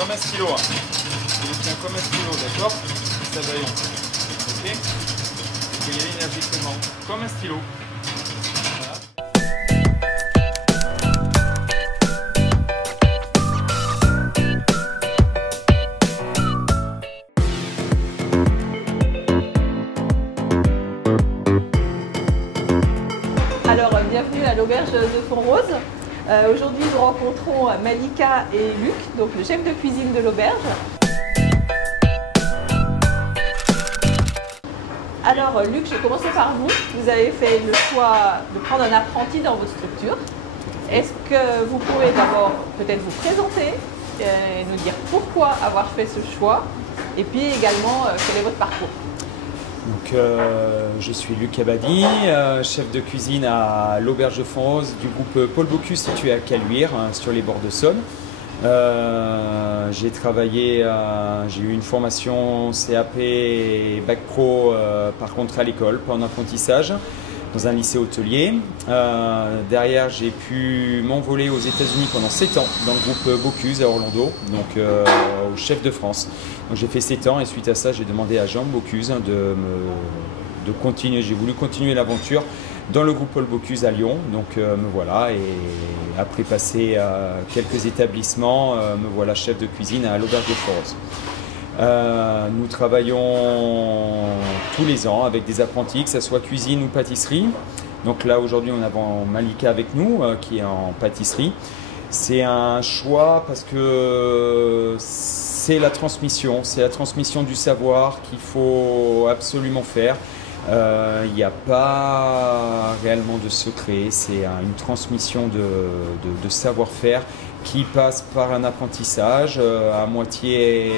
comme un stylo. Hein. Je le tiens comme un stylo, d'accord? Ça va y aller. Ok? Il faut y aller énergiquement, comme un stylo. Alors, bienvenue à l'auberge de Font-Rose. Aujourd'hui, nous rencontrons Malika et Luc, donc le chef de cuisine de l'auberge. Alors, Luc, je vais commencer par vous. Vous avez fait le choix de prendre un apprenti dans votre structure. Est-ce que vous pouvez d'abord peut-être vous présenter et nous dire pourquoi avoir fait ce choix et puis également quel est votre parcours? Donc, je suis Luc Abadi, chef de cuisine à l'auberge de Font-Rose du groupe Paul Bocuse situé à Caluire, sur les bords de Saône. J'ai travaillé, j'ai eu une formation CAP et Bac Pro par contre à l'école, pas en apprentissage, dans un lycée hôtelier. Derrière, j'ai pu m'envoler aux États-Unis pendant 7 ans dans le groupe Bocuse à Orlando, donc au chef de France. Donc j'ai fait 7 ans et suite à ça, j'ai demandé à Jean Bocuse de continuer. J'ai voulu continuer l'aventure dans le groupe Paul Bocuse à Lyon. Donc me voilà, et après passer quelques établissements, me voilà chef de cuisine à l'auberge de Font-Rose. Nous travaillons tous les ans avec des apprentis, que ce soit cuisine ou pâtisserie. Donc là aujourd'hui on a Malika avec nous qui est en pâtisserie. C'est un choix parce que c'est la transmission du savoir qu'il faut absolument faire. Il n'y a pas réellement de secret, c'est une transmission de savoir-faire qui passe par un apprentissage à moitié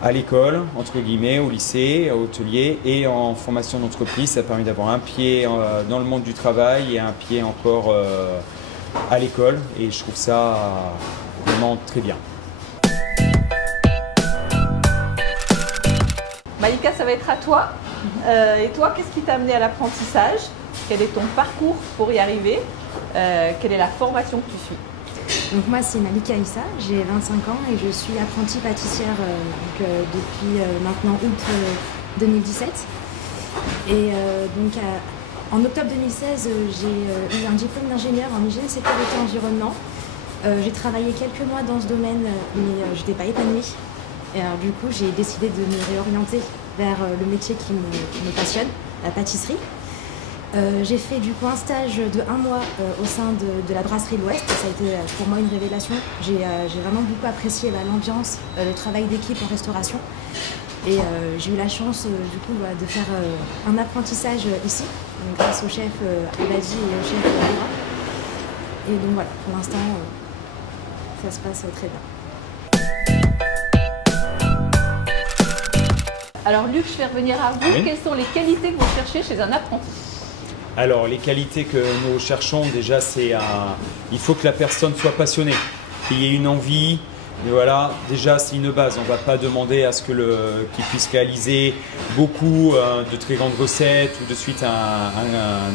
à l'école, entre guillemets, au lycée, au hôtelier et en formation d'entreprise. Ça permet d'avoir un pied dans le monde du travail et un pied encore à l'école, et je trouve ça vraiment très bien. Malika, ça va être à toi. Et toi, qu'est-ce qui t'a amené à l'apprentissage? Quel est ton parcours pour y arriver? Quelle est la formation que tu suis? Donc moi c'est Malika Issa, j'ai 25 ans et je suis apprentie pâtissière depuis maintenant août 2017. Et donc en octobre 2016 j'ai eu un diplôme d'ingénieur en hygiène, sécurité et environnement. J'ai travaillé quelques mois dans ce domaine mais je n'étais pas épanouie. Et alors, du coup j'ai décidé de me réorienter vers le métier qui me passionne, la pâtisserie. J'ai fait du coup un stage de 1 mois au sein de la brasserie de l'Ouest. Ça a été pour moi une révélation. J'ai vraiment beaucoup apprécié l'ambiance, le travail d'équipe en restauration. Et j'ai eu la chance du coup de faire un apprentissage ici, donc, grâce au chef Abadi et au chef Laura. Et donc voilà, pour l'instant ça se passe très bien. Alors Luc, je vais revenir à vous. Oui. Quelles sont les qualités que vous cherchez chez un apprenti? Alors les qualités que nous cherchons déjà, c'est il faut que la personne soit passionnée, qu'il y ait une envie. Et voilà, déjà c'est une base. On ne va pas demander à ce qu'il puisse réaliser beaucoup de très grandes recettes ou de suite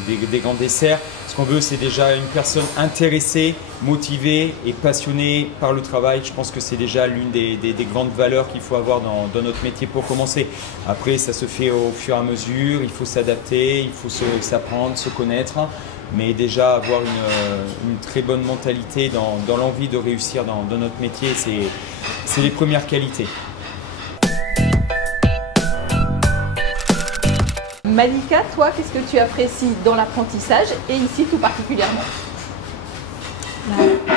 des grands desserts. Ce qu'on veut, c'est déjà une personne intéressée, motivée et passionnée par le travail. Je pense que c'est déjà l'une des grandes valeurs qu'il faut avoir dans notre métier pour commencer. Après, ça se fait au fur et à mesure, il faut s'adapter, il faut s'apprendre, se connaître. Mais déjà avoir une très bonne mentalité dans l'envie de réussir dans notre métier, c'est les premières qualités. Malika, toi, qu'est-ce que tu apprécies dans l'apprentissage et ici tout particulièrement?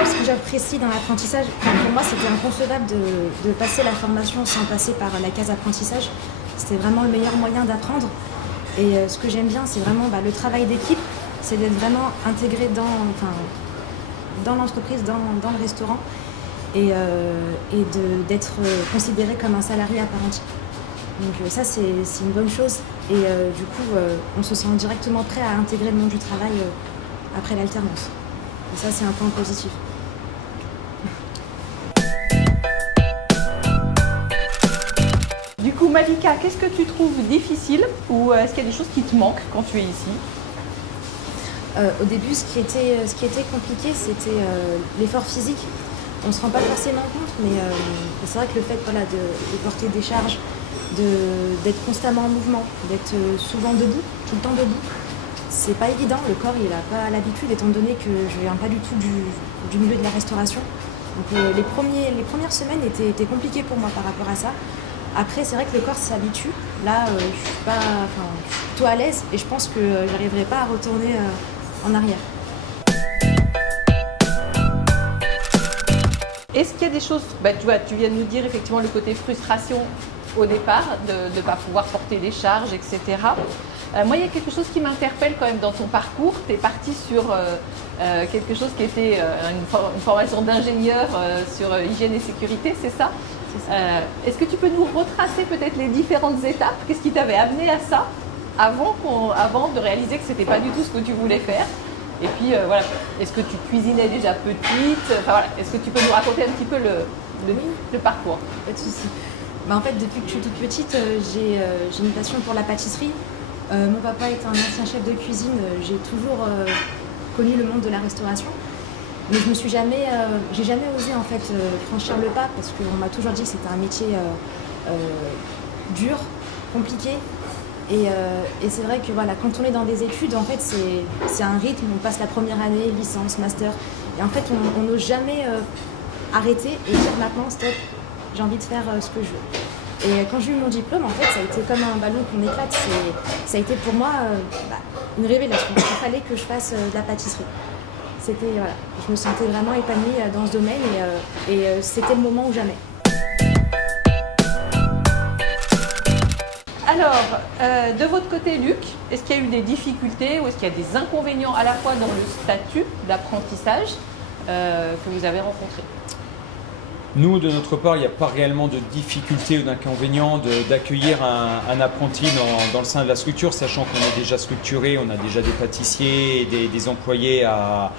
Ce que j'apprécie dans l'apprentissage, pour moi c'était inconcevable de passer la formation sans passer par la case apprentissage. C'était vraiment le meilleur moyen d'apprendre. Et ce que j'aime bien, c'est vraiment le travail d'équipe. C'est d'être vraiment intégré dans l'entreprise, dans le restaurant et d'être considéré comme un salarié à part entière. Donc ça c'est une bonne chose et du coup on se sent directement prêt à intégrer le monde du travail après l'alternance. Et ça c'est un point positif. Du coup Malika, qu'est-ce que tu trouves difficile ou est-ce qu'il y a des choses qui te manquent quand tu es ici? Au début, ce qui était compliqué, c'était l'effort physique. on ne se rend pas forcément compte, mais c'est vrai que le fait voilà, de porter des charges, d'être constamment en mouvement, d'être souvent debout, tout le temps debout, c'est pas évident. Le corps il n'a pas l'habitude, étant donné que je viens pas du tout du milieu de la restauration. Donc les premières semaines étaient compliquées pour moi par rapport à ça. Après c'est vrai que le corps s'habitue. Là je suis plutôt à l'aise et je pense que j'arriverai pas à retourner en arrière. Est-ce qu'il y a des choses, tu viens de nous dire effectivement le côté frustration au départ, de ne pas pouvoir porter des charges, etc. Moi, il y a quelque chose qui m'interpelle quand même dans ton parcours. Tu es parti sur quelque chose qui était une formation d'ingénieur sur hygiène et sécurité, c'est ça? Est-ce que tu peux nous retracer peut-être les différentes étapes? Qu'est-ce qui t'avait amené à ça avant de réaliser que ce n'était pas du tout ce que tu voulais faire? Et puis voilà, est-ce que tu cuisinais déjà petite? Voilà, est-ce que tu peux nous raconter un petit peu le parcours? Pas de souci. En fait, depuis que je suis toute petite, j'ai une passion pour la pâtisserie. Mon papa est un ancien chef de cuisine. J'ai toujours connu le monde de la restauration. Mais je me suis jamais, j'ai jamais osé en fait franchir le pas parce qu'on m'a toujours dit que c'était un métier dur, compliqué. Et c'est vrai que voilà, quand on est dans des études, en fait, c'est un rythme. On passe la première année, licence, master, et en fait, on n'ose jamais arrêter et dire maintenant stop. J'ai envie de faire ce que je veux. Et quand j'ai eu mon diplôme, en fait, ça a été comme un ballon qu'on éclate. Ça a été pour moi une révélation. Il fallait que je fasse de la pâtisserie. Voilà, je me sentais vraiment épanouie dans ce domaine et c'était le moment ou jamais. Alors, de votre côté, Luc, est-ce qu'il y a eu des difficultés ou est-ce qu'il y a des inconvénients à la fois dans le statut d'apprentissage que vous avez rencontré? Nous, de notre part, il n'y a pas réellement de difficulté ou d'inconvénient d'accueillir un apprenti dans le sein de la structure, sachant qu'on est déjà structuré, on a déjà des pâtissiers et des employés à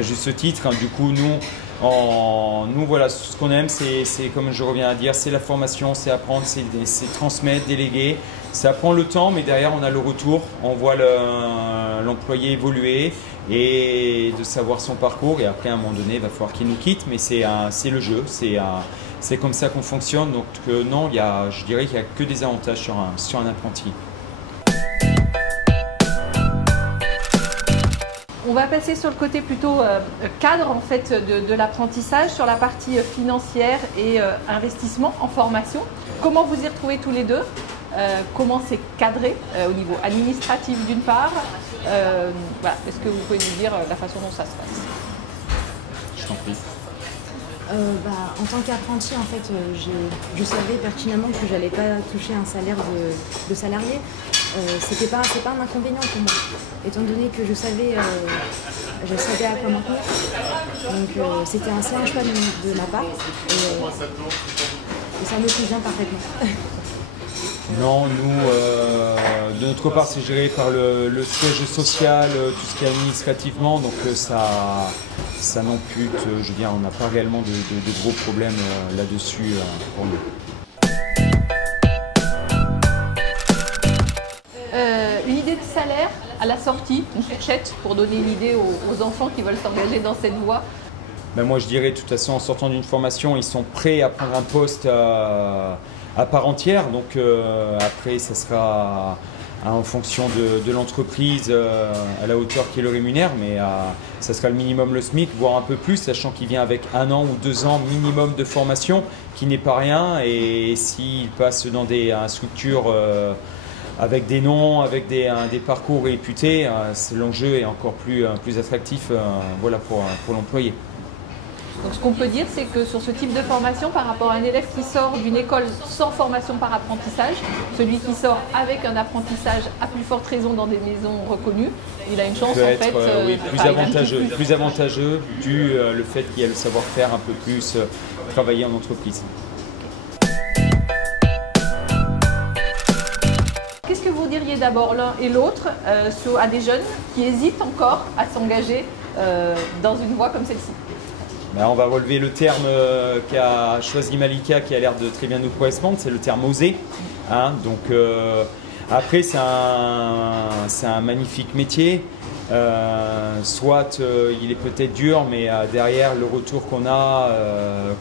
juste titre. Du coup, nous voilà, ce qu'on aime, c'est comme je reviens à dire, c'est la formation, c'est apprendre, c'est transmettre, déléguer. Ça prend le temps, mais derrière, on a le retour. On voit l'employé évoluer et de savoir son parcours. Et après, à un moment donné, il va falloir qu'il nous quitte, mais c'est le jeu. C'est comme ça qu'on fonctionne. Donc non, je dirais qu'il n'y a que des avantages sur un apprenti. On va passer sur le côté plutôt cadre en fait de l'apprentissage, sur la partie financière et investissement en formation. Comment vous y retrouvez tous les deux? Comment c'est cadré au niveau administratif d'une part? Voilà. Est-ce que vous pouvez nous dire la façon dont ça se passe? Je t'en prie. En tant qu'apprenti, en fait, je savais pertinemment que j'allais pas toucher un salaire de salarié. C'est pas un inconvénient pour moi, étant donné que je savais à quoi m'en tenir. Donc c'était un choix de ma part et ça me convient parfaitement. Non, nous, de notre part, c'est géré par le siège social, tout ce qui est administrativement, donc ça non plus, je veux dire, on n'a pas réellement de gros problèmes là-dessus pour nous. Une idée de salaire à la sortie, une fourchette pour donner une idée aux enfants qui veulent s'engager dans cette voie? Moi, je dirais, de toute façon, en sortant d'une formation, ils sont prêts à prendre un poste à part entière. Donc après, ça sera en fonction de l'entreprise à la hauteur qui le rémunère, mais ça sera le minimum le SMIC, voire un peu plus, sachant qu'il vient avec 1 an ou 2 ans minimum de formation, qui n'est pas rien. Et s'il passe dans des structures avec des noms, avec des parcours réputés, l'enjeu est encore plus attractif voilà, pour l'employé. Donc ce qu'on peut dire, c'est que sur ce type de formation, par rapport à un élève qui sort d'une école sans formation par apprentissage, celui qui sort avec un apprentissage à plus forte raison dans des maisons reconnues, il a une chance en fait oui, plus avantageux dû le fait qu'il y a le savoir-faire un peu plus travailler en entreprise. Qu'est-ce que vous diriez d'abord l'un et l'autre à des jeunes qui hésitent encore à s'engager dans une voie comme celle-ci? On va relever le terme qu'a choisi Malika, qui a l'air de très bien nous correspondre, c'est le terme oser. Donc Après, c'est un magnifique métier. Soit il est peut-être dur, mais derrière le retour qu'on a,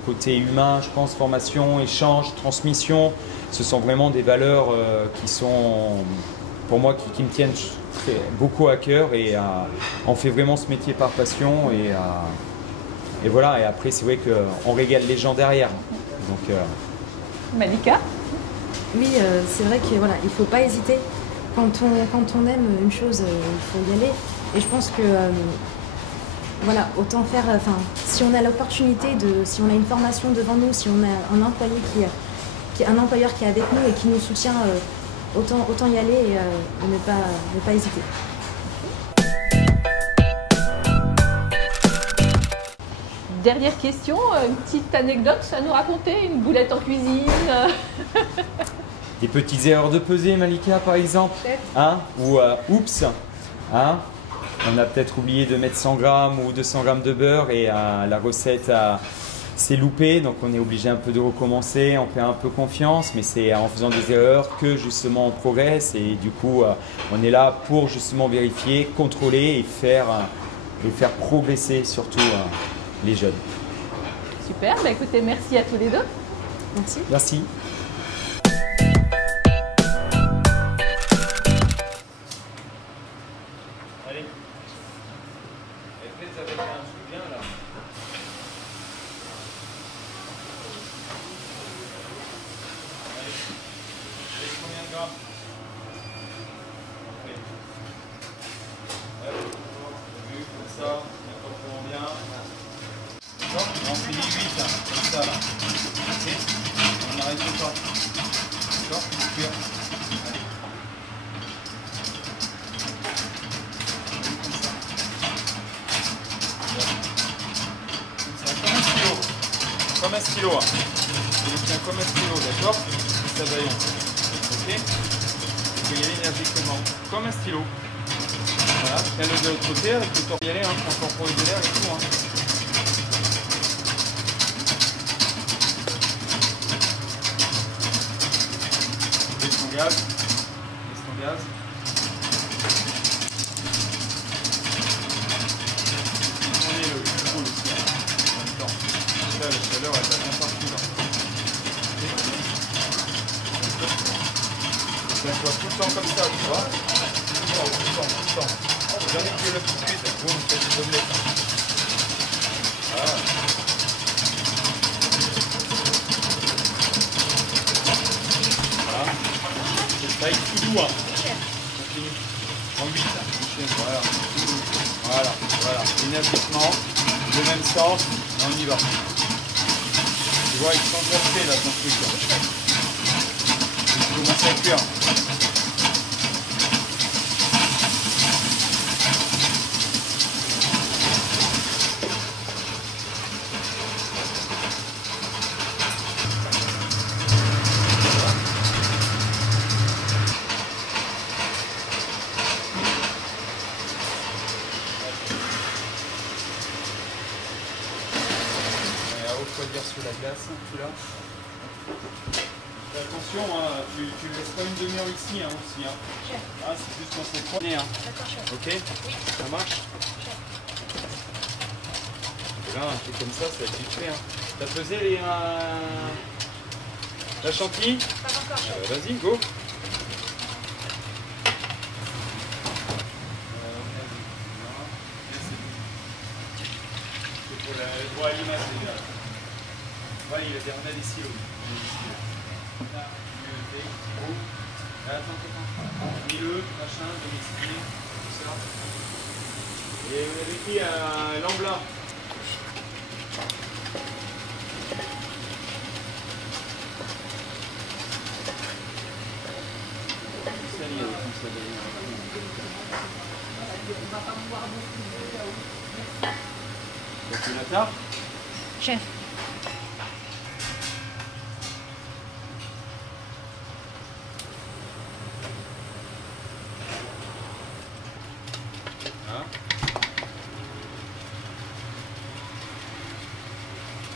côté humain, je pense, formation, échange, transmission, ce sont vraiment des valeurs qui sont, pour moi, qui me tiennent beaucoup à cœur. Et on fait vraiment ce métier par passion. Et voilà, et après, c'est vrai qu'on régale les gens derrière. Donc, Malika? Oui, c'est vrai qu'il voilà, il ne faut pas hésiter. Quand on aime une chose, il faut y aller. Et je pense que voilà, autant faire. Enfin, si on a l'opportunité si on a une formation devant nous, si on a un employé un employeur qui est avec nous et qui nous soutient, autant y aller et ne pas hésiter. Dernière question, une petite anecdote à nous raconter, une boulette en cuisine. des petites erreurs de pesée, Malika, par exemple, hein? Ou oups, hein? On a peut-être oublié de mettre 100 grammes ou 200 grammes de beurre et la recette s'est loupée, donc on est obligé un peu de recommencer, on perd un peu confiance, mais c'est en faisant des erreurs que justement on progresse et du coup on est là pour justement vérifier, contrôler et faire progresser surtout les jeunes. Super, bah écoutez, merci à tous les deux. Merci. Merci. Allez. Et puis, vous avez fait un truc bien là. Allez. Allez, combien de grammes? Parfait. Hop, t'as vu, comme ça, n'importe comment bien. D'accord? On fait 8 là, comme ça là. Ok? On n'arrête pas. D'accord? Cuire. Allez. Comme un stylo, hein. Je le tiens comme un stylo, d'accord? Ça vaillant. Ok? Il faut y aller énergiquement. Comme un stylo. Voilà, tiens-le de l'autre côté avec le temps y aller, hein. Encore pour les l'air et tout, hein. Laisse ton gaz. Laisse ton gaz. Tournez-le, il roule aussi, hein. En même temps. Là, la chaleur, elle va bien partout là. Ça soit tout le temps comme ça, tu vois. Tout le temps. Jamais que le tout de suite, boum, faites une omelette. Voilà. Voilà. C'est ça, il tout doux, hein. Continue. En 8, voilà. Voilà. Énergiquement, le même sens, et on y va. Tu vois, il s'enversait là, ton truc là. Il commence à cuire. Refroidir sous la glace, celui-là. Attention, hein, tu ne laisses pas une demi-heure ici hein, aussi. Hein. Ah, c'est juste quand c'est froid. Hein. D'accord, chef. Ok? Oui. Ça marche? Et là, un truc comme ça va être vite fait. Hein. T'as pesé la chantilly? Pas encore, chef. Vas-y, go! C'est pour le droit à l'image déjà. Ouais, il y a des remèdes ici. Là, attends. Mille, machin, domicile, tout ça. Et vous avez qui l'emblanc? Calculateur? Chef.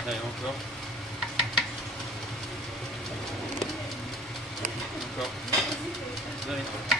Allez, encore. Encore. De rien.